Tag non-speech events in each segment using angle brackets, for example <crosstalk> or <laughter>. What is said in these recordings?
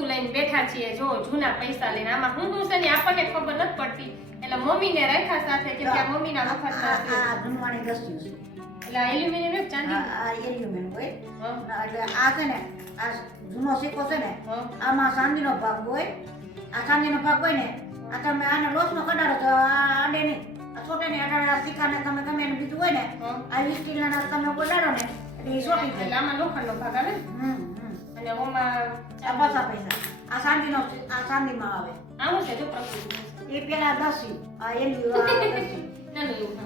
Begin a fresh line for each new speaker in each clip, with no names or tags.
વસ્તુ લઈને બેઠા છીએ. જો જૂના પૈસા લઈને. આમાં હું હું છે ને આપણને ખબર નથી પડતી. એટલે મમ્મીને રાખ્યા સાથે કે આ મમ્મીના છે.
આ- ભણવાની દસ્યું છે.
એટલે આ એલ્યુમિનિયમ ને ચાંદી.
આ- એલ્યુમિનિયમ હોય. એટલે આ છે ને આ જૂનો સિક્કો છે ને. આમાં ચાંદીનો ભાગ હોય. આ ચાંદીનો ભાગ હોય ને આ તમે આને લોસનો કઢાડો તો આ આડે નહીં આ છોટે અઢાર આ સિક્કાને તમે તમે એને બીજું હોય ને. આ સ્ટીલના તમે બોલાડો ને એટલે એ
છોટી
જાય
આમાં લોખંડનો ભાગ આવે ને?
હમ.
અને ઓમાં
આ પાછા પૈસા. આ ચાંદીનો આ ચાંદીમાં આવે.
આવું છે જો પ્રકૃતિ
એ પેલા દસી આ આ <laughs>
નાનું એવું.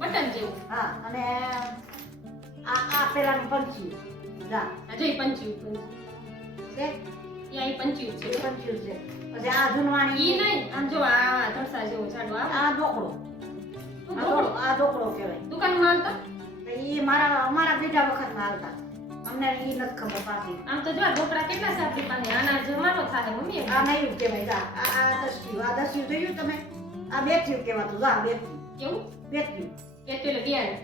બટન જેવું.
હા અને આ આ પેલાનું પંચી. જા.
આ જો ઈ પંચ્યું પંચ્યું.
છે?
પંચ્યું છે.
પછી આ જૂનવાણી
ઈ નહીં આમ જો આ ધરસા જેવો જાડો
આ ઢોકળો. આ
ઢોકળો.
કહેવાય.
દુકાનમાં
હાલતા એ મારા અમારા બીજા વખતમાં આવતા. અમને ઈ નથી ખબર પાછી.
આમ તો જો આ ઢોકળા કેટલા સાથે પાસે આના જમાનો થાય મમ્મી
આ નહીં કહેવાય જા આ આ દસ્યું આ દસ્યું જોયું તમે. આ બેઠ્યું કહેવાતું જા બેઠ્યું
કેવું?
બેઠ્યું
કે પેલે બિયારણ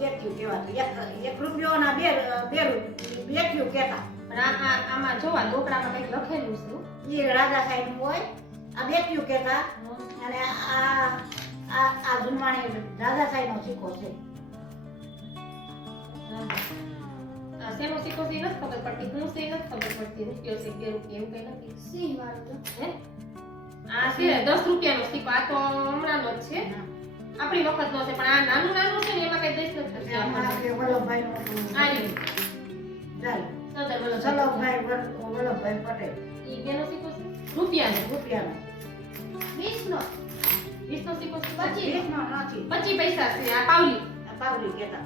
બેઠ્યું કહેવાતું. એક એક રૂપિયો ના બે બે બેઠ્યું કહેતા.
પણ આ આમાં જોવા ઢોકળામાં કંઈક લખેલું છે એ
ઈ રાજા સાહેબ હોય. આ બેઠ્યું કહેતા. અને આ આ આ જુનવાણી રાજા સાહેબનો સિક્કો છે.
આ શેનો સિક્કો છે ઈ નથી ખબર પડતી હું છે ઈ નથી ખબર પડતી રૂપિયો છે બે રૂપિયા એવું કઈ નથી
સિંહ વાળું
હે આ છે દસ રૂપિયાનો સિક્કો આ તો હમણાંનો જ છે આપણી વખતનો છે પણ આ નાનું નાનું છે ને એમાં કઈ દઈશ નથી
પછી આમાં આપણે વલ્લભભાઈનું
આ રહ્યું.
ચાલ.
સરદાર વલ્લભભાઈ
વલ્લભભાઈ વલ્લ- વલ્લભભાઈ પટેલ
ઈ બેનો સિક્કો છે રૂપિયાનો
રૂપિયાનો
વીસ નો
વીસનો સિક્કો છે
પચીસ.
વીસનો નથી
પચીસ પૈસા છે આ પાવલી
આ પાવડી કહેતા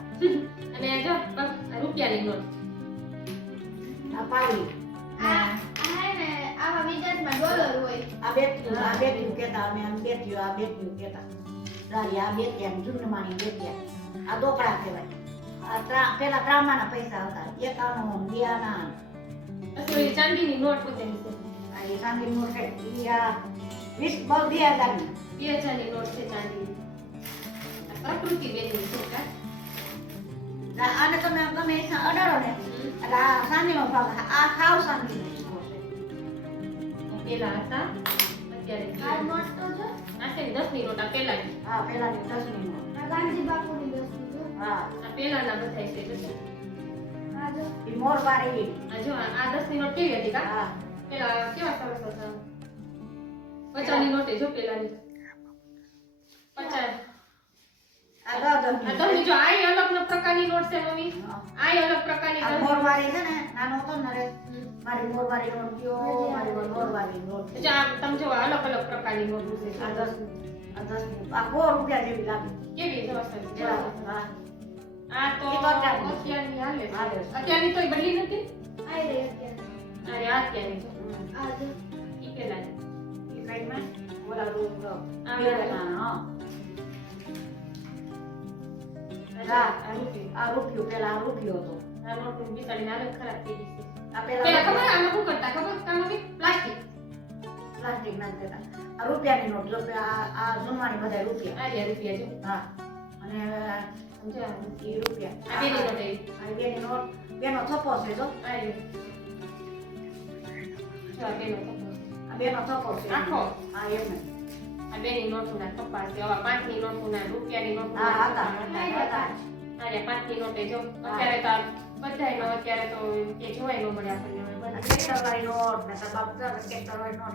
અને જો બસ આ રૂપિયાની નોટ
આ પાવડી
આ આવા વિદેશમાં ડોલર હોય.
આ બેઠ્યું આ બેઠ્યું કહેતા અમે આમ બેઠ્યું આ બેઠ્યું કહેતા. રારી આ બેઠ્યા જૂનમાણી બેઠ્યા આ દોકડા કહેવાય. આ ત્રા- પેલા ત્રામાના પૈસા હતા. એકાણું
ઓલી ચાંદીની નોટ પોતેની છે
આ એ ચાંદીનું છે. ઈ આ વીસ બહુ બે હજારની
બે હજારની નોટ છે ચાંદીની. આ પ્રકૃતિ બેની છે
આને તમે ગમે એ અડાડો ને એટલે આ ચાંદીનો ભાગ આ ખાવ ચાંદીનો
પેલા હતા અત્યારે
જો
દસની રોટા આ
હા પેલાની દસની
ગાંધી બાપુની દસ જો
હા.
આ પેલાના બધા છે જો.
આ જો.
ઈ મોરવાડી
આ જો આ આ દસની નોટ કેવી હતી કા?
હા.
પેલા કેવા સરસ હતા? પચાસની નોટ જો પેલાની. પચાસ.
આ દસ
આ
દસની
તમને જો આ અલગ પ્રકારની નોટ છે મમ્મી.
હા.
આ અલગ પ્રકારની
આ
નોટ.
મોરવાડી છે ને નાનો હતો ને નરેશ
હમ.
મારી મોરવાડી નોટ કયો મારી મોરવાડી નોટ
જો આ તમે જો અલગ અલગ પ્રકારની નોટ છે.
આ દસ આ દસ આ સો રૂપિયા જેવી લાગે.
કેવી જો અસર છે.
હા.
આ તો
એ તો અત્યારની.
અત્યારની હાલે છે.
હાલે છે.
અત્યારની તો બદલી નથી?
આ રે અત્યારે.
અરે આ અત્યારની જો
આ જો.
ઈ પેલાની
એ કઈ માં ઓલા રૂપ
આ
પેલા હા.
આ આ રૂપિયો.
પેલા આ રૂપિયો હતો
આ નોટનું બિચારીની હાલત ખરાબ થઈ ગઈ છે.
આ
પેલા
પેલા
ખબર આમાં શું કરતા ખબર પ્લાસ્ટિક
પ્લાસ્ટિક ના આ રૂપિયાની નોટ જો આ આ જમવાની બધા રૂપિયા
આ રૂપિયા છે
હા અને
સમજો
એ રૂપિયા
આ બેની નોટ.
આ બેની નોટ બેનો થપ્પો છે જો
આ બેનો થપ્પો.
આ બેનો થપ્પો છે
આખો?
હા એમ જ.
આ બેની નોટના થપ્પા છે. આવા પાંચની નોટના રૂપિયાની નોટોના
હા હતા
અરે પાંચની નોટે જો અત્યારે તો બધાયનો અત્યારે તો કે જોવાય ન મળે આપણને. હવે.
ટ્રેક્ટરવાળી નોટ ને તાર બાપ તાર ટ્રેક્ટરવાળી નોટ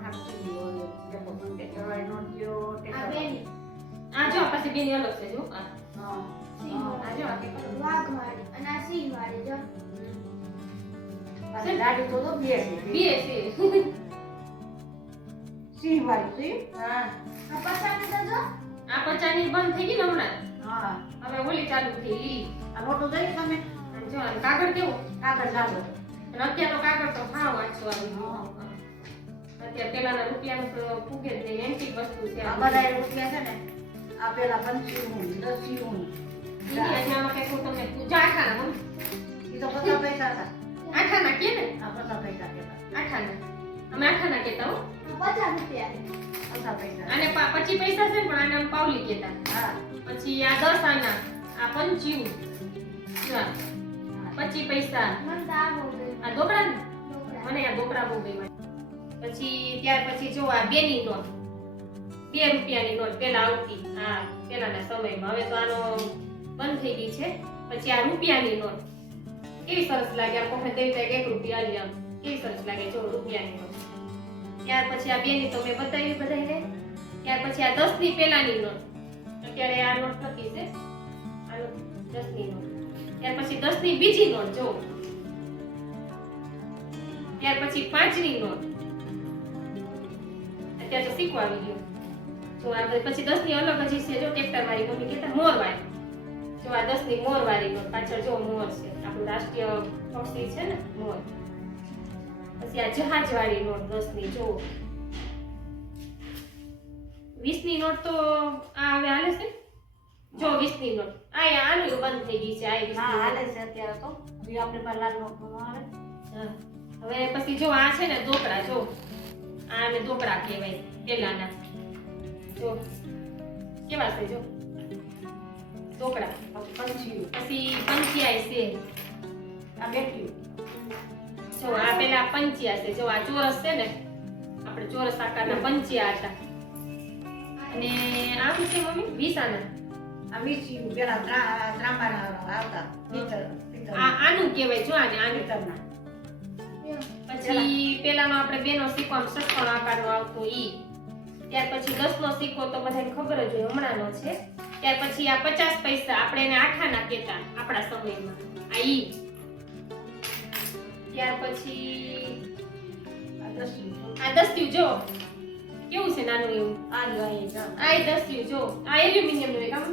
નોટ ગયો,
આ બેની.
આ જો પછી બેની અલગ છે જો આ.
હા.
સિંહ
હા.
આ જો આ પેપર.
વાઘ વાળી અને આ સિંહ વાળી જો
પાછી દાઢી તો જો બે છે.
બે છે.
સિંહ?
હા.
આ પચાની તો
આ પચાની બંધ થઈ ગઈ ને હમણાં?
હા.
હવે ઓલી ચાલુ થઈ લીલી
આ નોટો દઈ તમે?
જો આ કાગળ કેવો?
કાગળ લાગો
અને અત્યારનો કાગળ તો હા વાંચો આવી અત્યારે પેલાના રૂપિયાનું તો ફૂગે જ નહીં એન્ટિક વસ્તુ છે
આ બધા. રૂપિયા છે ને આ પેલા પંચી દસી હું
એનામાં કંઈક હું તમને પૂજા આઠાના મમ્મી.
એ તો પચાસ પૈસા હતા.
આઠાના કે ને?
આ પચાસ પૈસા કહેતા.
આઠાના અમે આઠાના કહેતા હો.
પચાસ રૂપિયા
પૈસા.
પા- પચી પૈસા છે પણ આને પાવલી કહેતા.
હા.
પછી આ દસ આના આ પંચ્યું પચી પૈસા.
આ ઢોકળા.
મને આ ઢોકળા બહુ ગઈ પછી ત્યાર પછી જો આ બેની નોટ બે રૂપિયાની નોટ પેલા આવતી. હા પેલાના સમયમાં. હવે તો આનો બંધ થઈ ગઈ છે. પછી આ રૂપિયાની નોટ કેવી સરસ લાગે? આ કોખે દેવી એક રૂપિયા આલી આમ. કેવી સરસ લાગે? જો રૂપિયાની નોટ ત્યાર પછી આ બેની તો મેં બતાવી બધાને ત્યાર પછી આ દસની પેલાની નોટ. અત્યારે આ નોટ થતી છે. દસની નોટ. ત્યાર પછી દસની બીજી નોટ જો ત્યાર પછી પાંચની નોટ. અત્યારે તો શીખવા આવી ગયું. જો આ પછી દસની અલગ હજી છે જો ટ્રેક્ટર વાળી મમ્મી કહેતા, મોર વાળી જો આ દસની મોર વાળી નોટ. પાછળ જો મોર છે. આપણું રાષ્ટ્રીય પક્ષી છે ને, મોર. પછી આ જહાજ વાળી નોટ દસની જો વીસની નોટ તો આ હવે હાલે છે? જો વીસની નોટ. આ આનું બંધ થઈ ગઈ છે આ વીસ
હા હાલે છે અત્યારે તો. હજી આપણે પર લાલ નોટ આવે.
હવે પછી જો આ છે ને દોકડા જો. આને દોકડા કહેવાય પેલાના. જો. કેવા છે જો? દોકડા
પંચી
પછી પંચિયાય છે.
આ બેઠ્યું
જો આ પેલા પંચિયા છે જો આ ચોરસ છે ને આપણે ચોરસ આકારના પંચિયા હતા. અને આ શું છે મમ્મી? વિસાના
આ વીસીયું પેલા ત્રાંબાના આવતા
આ આનું કહેવાય જો આને આની.
પિત્તળના.
પછી પેલાનો આપણે બેનો સિક્કો આમ આકાર આકારનો આવતો ઈ. ત્યાર પછી દસ નો સિક્કો તો બધાને ખબર જ હોય હમણાંનો છે. ત્યાર પછી આ પચાસ પૈસા આપણે એને આઠાના કહેતા આપણા સમયમાં. આ ઈ. ત્યાર પછી
આ દસ્યું
જો કેવું છે નાનું એવું?
આ રહ્યું આ
દસ્યું જો આ એલ્યુમિનિયમનું કામ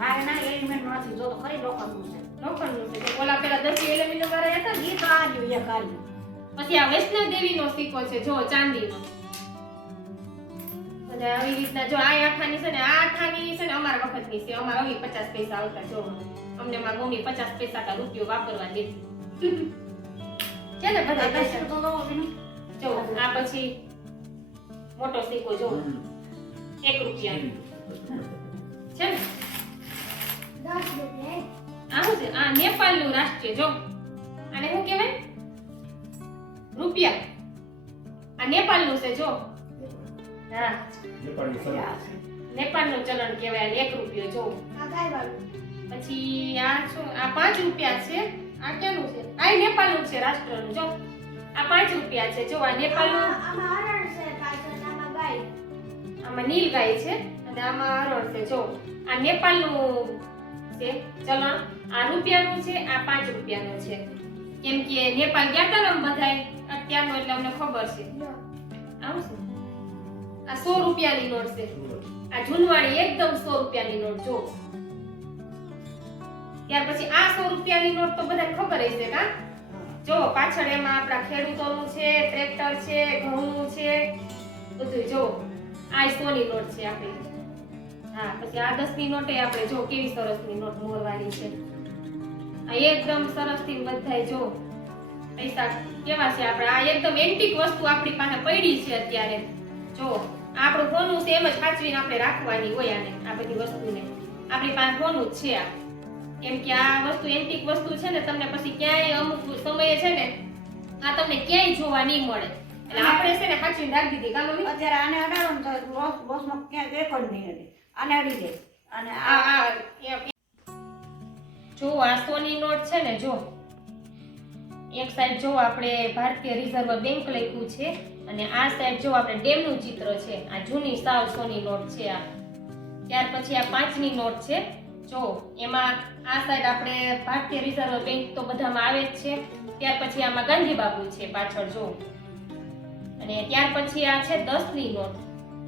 મારે ના એલ્યુમિનિયમ નથી જો તો ખરી લોખંડનું છે.
લોખંડનું છે. તો ઓલા પેલા દસ્યું એલ્યુમિનિયમ વાળા હતા ને?
તો આ રહ્યું એક આ
પછી આ વૈષ્ણવ દેવીનો સિક્કો છે જો ચાંદીનો. અને આવી રીતના જો આ આખાની છે ને આ આખાની છે ને અમારા વખતની છે. અમારા આવી પચાસ પૈસા આવતા જો અમને મારા મમ્મી પચાસ પૈસા કા રૂપિયો વાપરવા દેતી છે ને બધા પૈસા
તો જો
આ પછી મોટો સિક્કો જો. એક રૂપિયા. છે ને?
દસ રૂપિયા
આ શું છે? આ નેપાળનું રાષ્ટ્રીય જો. આને શું કહેવાય? રૂપિયા. આ નેપાળનું છે જો. હા.
નેપાળની સરહદ.
નેપાળનું ચલણ કહેવાય એક રૂપિયો જો.
આ કાંઈ વાળું
પછી આ શું? આ પાંચ રૂપિયા છે. આ ક્યાંનું છે? આ નેપાળનું છે રાષ્ટ્રનું. જો આ પાંચ રૂપિયા છે. જો આ નેપાળનું
આમાં હરણ છે પાછળ આમાં ગાય.
આમાં નીલગાય છે અને આમાં હરણ છે. જો આ નેપાળનું છે. ચલણ આ રૂપિયાનું છે આ પાંચ રૂપિયાનું છે. કેમ કે નેપાળ ગયા હતા ને બધાય? અત્યારનું એટલે અમને ખબર છે.
આવશે
આવું છે? આ સો રૂપિયાની નોટ છે. આ જૂનવાળી એકદમ સો રૂપિયાની નોટ. જો ત્યાર પછી આ સો રૂપિયાની નોટ તો બધાને ખબર હશે કા? જો, પાછળ એમાં આપણા ખેડૂતોનું છે, ટ્રેક્ટર છે, ઘઉંનું છે બધું જો, આ સોની નોટ છે આપણી. હા, પછી આ દસની નોટ આપણે જો કેવી સરસની નોટ મોરવાની છે. આ એકદમ સરસથી બધાય જો. પૈસા કેવા છે આપણે? આ એકદમ એન્ટિક વસ્તુ આપણી પાસે પડી છે અત્યારે. જો, આપણું ફોનું છે એમ જ સાચવીને આપણે રાખવાની હોય આને, આ બધી વસ્તુને. આપણી પાસે ફોનું જ છે આ. કેમ કે આ વસ્તુ એન્ટિક વસ્તુ છે ને તમને પછી ક્યાંય અમુક સમયે છે ને આ તમને ક્યાંય જોવા નહીં મળે. એટલે આપણે છે ને સાચવીને રાખી દીધી કામ
અત્યારે આને અડાડો ને તો લોસ લોસમાં ક્યાંય એક જ નહીં અડે. આને અડી જાય અને
આ
આ
આ જો આ સોની નોટ છે ને જો. એક સાઈડ જો આપણે ભારતીય રિઝર્વ બેંક લખ્યું છે અને આ સાઈડ જો આપણે ડેમનું ચિત્ર છે. આ જૂની સાવ સોની નોટ છે આ. ત્યાર પછી આ પાંચની નોટ છે. જો, એમાં આ સાઈડ આપણે ભારતીય રિઝર્વ બેંક તો બધામાં આવે જ છે. ત્યાર પછી આમાં ગાંધી બાપુ છે પાછળ, જો. અને ત્યાર પછી આ છે દસની નોટ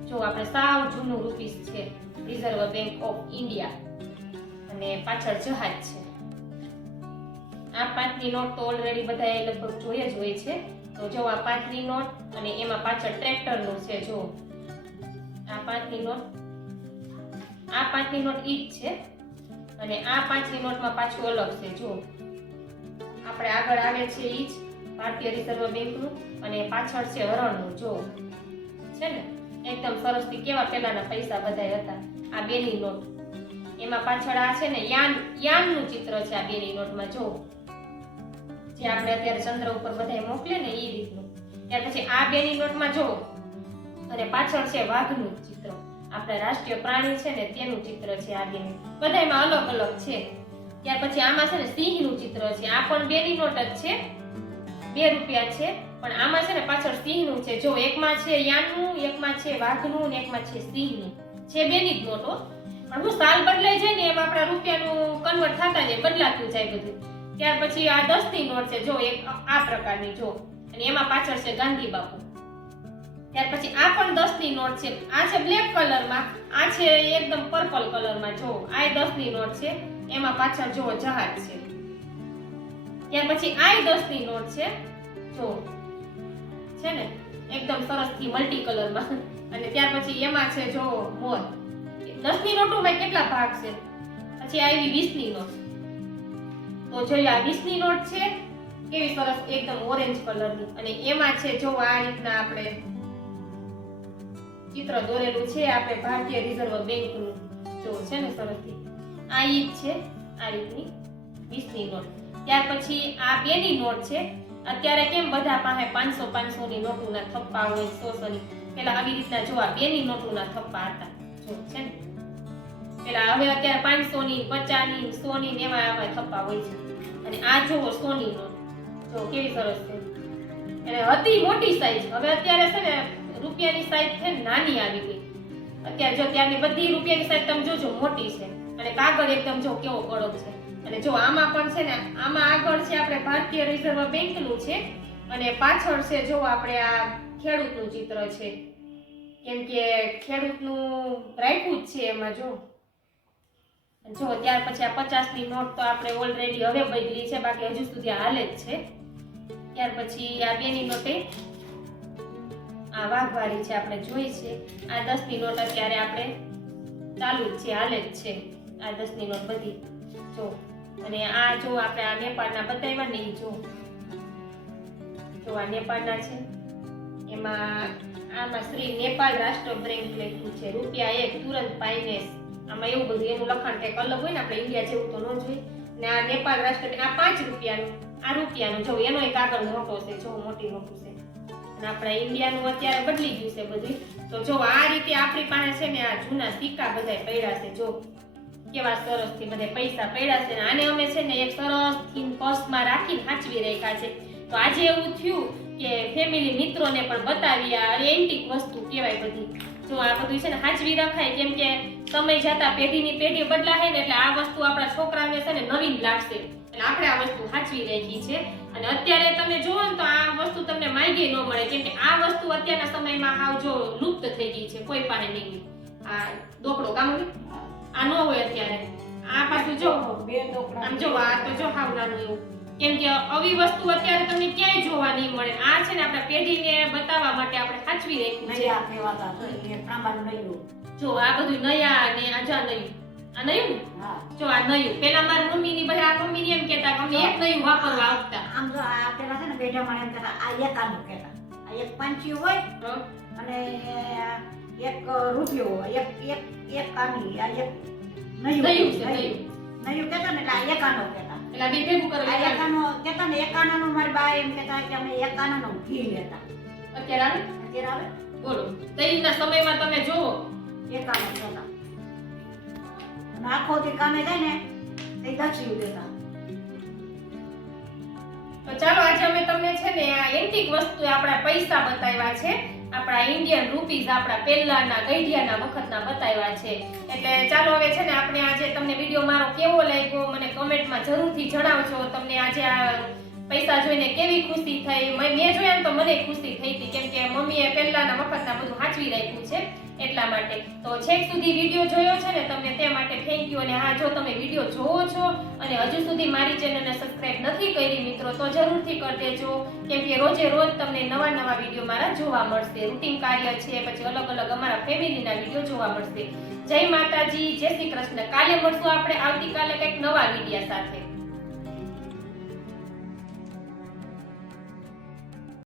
જો, આપણે સાવ જૂનું રૂપીસ છે રિઝર્વ બેંક ઓફ ઇન્ડિયા અને પાછળ જહાજ છે. આ પાંચની નોટ તો ઓલરેડી બધાએ લગભગ જોઈએ જ હોય છે. તો જો, આ પાંચની નોટ અને એમાં પાછળ ટ્રેક્ટરનું છે, જો. આ પાંચની નોટ આ પાંચની નોટ ઈ જ છે. અને આ પાંચની નોટમાં પાછું અલગ છે જો આપણે આગળ આવે છે ઈ જ ભારતીય રિઝર્વ બેંકનું અને પાછળ છે હરણનું જો છે ને? એકદમ સરસથી કેવા પહેલાના પૈસા બધાય હતા, આ બેની નોટ. એમાં પાછળ આ છે ને, યાન, યાનનું ચિત્ર છે આ બેની નોટમાં જો જે આપણે અત્યારે ચંદ્ર ઉપર બધાય મોકલે ને એ રીતનું. ત્યાર પછી આ બેની નોટમાં જુઓ. અને પાછળ છે વાઘનું ચિત્ર. આપણા રાષ્ટ્રીય પ્રાણી છે ને તેનું ચિત્ર છે આ બેની બધાયમાં અલગ અલગ છે. ત્યાર પછી આમાં છે ને સિંહનું ચિત્ર છે. આ પણ બેની નોટ જ છે. બે રૂપિયા છે. પણ આમાં છે ને પાછળ સિંહનું છે. જો એકમાં છે યાનનું, એકમાં છે વાઘનું અને એકમાં છે સિંહનું. છે બેની જ નોટો પણ હું સાલ બદલાઈ જાય ને એમ આપણા રૂપિયાનું કન્વર્ટ થતા જાય, બદલાતું જાય બધું. ત્યાર પછી આ દસની નોટ છે. જો એક આ પ્રકારની જો. અને એમાં પાછળ છે ગાંધી બાપુ. ત્યાર પછી આ પણ દસની નોટ છે. આ છે બ્લેક કલરમાં. આ છે એકદમ પર્પલ કલરમાં. જો, આ દસની નોટ છે. એમાં પાછળ જો, જહાજ છે. ત્યાર પછી આ દસની નોટ છે. જો, છે ને? એકદમ સરસથી મલ્ટી કલરમાં. અને ત્યાર પછી એમાં છે, જો, મોર. દસની નોટોમાં કેટલા ભાગ છે? પછી આવી વીસની નોટ. તો જોઈએ આ વીસની નોટ છે. કેવી સરસ, એકદમ ઓરેન્જ કલરની. અને એમાં છે, જો આ રીતના આપણે ચિત્ર દોરેલું છે, આપણે ભારતીય રિઝર્વ બેંકનું જો છે ને સરસથી આ ઈ છે, આ રીતની વીસની નોટ. ત્યાર પછી આ બે ની નોટ છે, અત્યારે કેમ બધા પાસે પાંચસો પાંચસો ની નોટોના થપ્પા હોય, સો સો ની પેલા આવી રીતના જો આ બે ની નોટોના થપ્પા હતા, જો છે ને. પેલા હવે અત્યારે પાંચસો ની પચાસની સો ની ને એવા આવા થપ્પા હોય છે. અને આ જુઓ સો ની નોટ, જો કેવી સરસ છે. અને અતિ મોટી સાઈઝ હવે અત્યારે છે ને રૂપિયાની સાઈઝ છે નાની આવી ગઈ. અત્યારે જો ત્યારની બધી રૂપિયાની સાઈઝ તમે જોજો, મોટી છે. અને કાગળ એકદમ જો કેવો કડક છે. અને જો આમાં પણ છે ને, આમાં આગળ છે આપણે ભારતીય રિઝર્વ બેંકનું છે. અને પાછળ છે જો આપણે આ ખેડૂતનું ચિત્ર છે. કેમ કે ખેડૂતનું રાખ્યું જ છે એમાં જો. જો ત્યાર પછી આ પચાસની નોટ તો આપણે ઓલરેડી હવે બદલી છે, બાકી હજુ સુધી હાલે જ છે. ત્યાર પછી આ બેની નોટે આ વાઘવારી છે, આપણે જોઈ છે આ દસની નોટ અત્યારે આપણે ચાલુ જ છે, હાલે જ છે. આ દસની નોટ બધી. જો, અને આ જો આપણે આ નેપાળના બતાવ્યા ને જો. જો આ નેપાળના છે. એમાં આમાં શ્રી નેપાળ રાષ્ટ્ર બેંક લખ્યું છે, રૂપિયા એક, તુરંત ફાઇનેન્સ આમાં એવું બધું, એનું લખાણ કંઈક અલગ હોય ને, આપણે ઇન્ડિયા જેવું તો ન જોઈએ. ને આ નેપાળ રાષ્ટ્ર, આ પાંચ રૂપિયાનું, આ રૂપિયાનું જો, એનો એક આગળ મોટો છે, જો મોટી મોટું છે. આપણા ઇન્ડિયાનું અત્યારે બદલી ગયું છે બધું. તો જો આ રીતે આપણી પાસે છે ને આ જૂના સિક્કા બધા પડ્યા છે, જો કેવા સરસથી બધા પૈસા પડ્યા છે આને અમે છે ને એક સરસથી પર્સમાં રાખીને સાચવી રાખ્યા છે. તો આજે એવું થયું કે ફેમિલી મિત્રોને પણ બતાવી આ એન્ટિક વસ્તુ કહેવાય બધી. જો આ બધું છે ને સાચવી રખાય, કેમ કે સમય જતા પેઢીની પેઢી બદલાય ને એટલે આ વસ્તુ આપણા છોકરાને છે ને નવીન લાગશે. અને આપણે આ વસ્તુ સાચવી રાખી છે. અને અત્યારે તમે જુઓ ને તો આ વસ્તુ તમને માંગે ન મળે કેમ કે આ વસ્તુ અત્યારના સમયમાં હાવ જો લુપ્ત થઈ ગઈ છે કોઈ પાસે નહીં. આ દોકડો કામ આ ન હોય અત્યારે. આ પાછું જો આમ જો આ તો જો હાવ નાનું એવું. કેમ કે આવી વસ્તુ અત્યારે તમને ક્યાંય જોવા નહીં મળે. આ છે ને આપણા પેઢીને બતાવવા માટે આપણે સાચવી રાખ્યું છે. જો આ બધું નયા ને આજા નયું. આ નયું?
હા.
જો આ નયું. પેલા મારી મમ્મીની બધા આ મમ્મીની એમ કહેતા કે અમે એક નયું વાપરવા આવતા.
આમ જો આ પેલા છે ને બેઠા માણે એમ કહેતા આ એકાનું કહેતા. આ એક પાંચી હોય અને એક રૂપિયો હોય. એક એક એક કાની આ એક નયું
નયું છે
નયું.
નયું.
નયું કહેતા ને એટલે આ એકાનો કહેતા.
એટલે બે ભેગું
આ એકાનો કહેતા ને એકાનાનું મારી બા એમ કહેતા કે અમે એકાનાનું ઘી લેતા.
અત્યારે આવે?
અત્યારે આવે?
બોલો. એના સમયમાં તમે જોવો
એકાનો કહેતા. દી કામે જાય ને, એ દક્ષિણ દેતા.
તો ચાલો આજે અમે તમને છે ને આ એન્ટિક વસ્તુ આપણા પૈસા બતાવ્યા છે. આપણા ઇન્ડિયન રૂપીઝ આપણા પહેલાના, ગઈઢિયાના, વખતના બતાવ્યા છે. એટલે ચાલો હવે છે ને આપણે આજે તમને વીડિયો મારો કેવો લાગ્યો, મને કમેન્ટમાં જરૂરથી જણાવજો. તમને આજે આ પૈસા જોઈને કેવી ખુશી થઈ? મેં જોયા ને તો મને ખુશી થઈ હતી, કેમ કે મમ્મીએ પહેલાના વખતના બધું સાચવી રાખ્યું છે એટલા માટે. તો છેક સુધી વીડિયો જોયો છે ને તમને તે માટે થેન્ક યુ અને હા, જો તમે વીડિયો જોવો છો અને હજુ સુધી મારી ચેનલને સબસ્ક્રાઇબ નથી કરી મિત્રો, તો જરૂરથી કરી દેજો. કેમ કે રોજે રોજ તમને નવા નવા વીડિયો મારા જોવા મળશે. રૂટીન કાર્ય છે, પછી અલગ અલગ અમારા ફેમિલીના વીડિયો જોવા મળશે. જય માતાજી, જય શ્રી કૃષ્ણ. કાલે મળશું આપણે, આવતીકાલે કંઈક નવા વિડીયા સાથે.